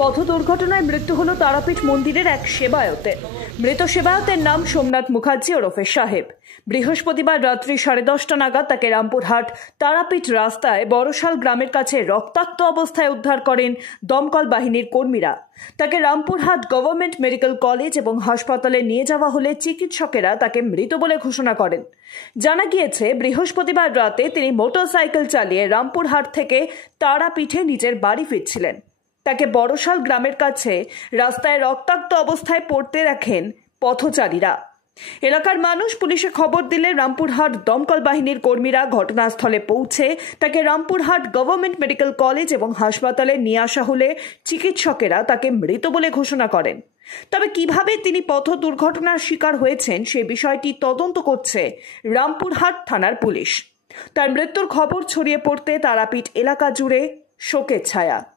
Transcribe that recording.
পথ দুর্ঘটনায় মৃত্যু হলো তারাপীঠ মন্দিরের এক সেবায়তের। মৃত সেবায়তের নাম সোমনাথ মুখার্জি ওরফে সাহেব। বৃহস্পতিবার রাত্রি 10:30 নাগাদ তাকে রামপুরহাট তারাপীঠ রাস্তায় বড়শাল গ্রামের কাছে রক্তাক্ত অবস্থায় উদ্ধার করেন দমকল বাহিনীর কর্মীরা। তাকে রামপুরহাট গভর্নমেন্ট মেডিকেল কলেজ এবং হাসপাতালে নিয়ে যাওয়া হলে চিকিৎসকেরা তাকে মৃত বলে ঘোষণা করেন। জানা গিয়েছে, বৃহস্পতিবার রাতে তিনি মোটরসাইকেল চালিয়ে রামপুরহাট থেকে তারাপীঠে নিজের বাড়ি ফিরছিলেন। তাকে বড়শাল গ্রামের কাছে রাস্তায় রক্তাক্ত অবস্থায় পড়তে দেখেন পথচারীরা। এলাকার মানুষ পুলিশে খবর দিলে রামপুরহাট দমকল বাহিনীর কর্মীরা ঘটনাস্থলে পৌঁছে তাকে রামপুরহাট গভর্নমেন্ট মেডিকেল কলেজ এবং হাসপাতালে নিয়ে আসা হলে চিকিৎসকেরা তাকে মৃত বলে ঘোষণা করেন। তবে কিভাবে তিনি পথ দুর্ঘটনার শিকার হয়েছেন সে বিষয়টি তদন্ত করছে রামপুরহাট থানার পুলিশ। তার মৃত্যুর খবর ছড়িয়ে পড়তে তারাপীঠ এলাকা জুড়ে শোকের ছায়া।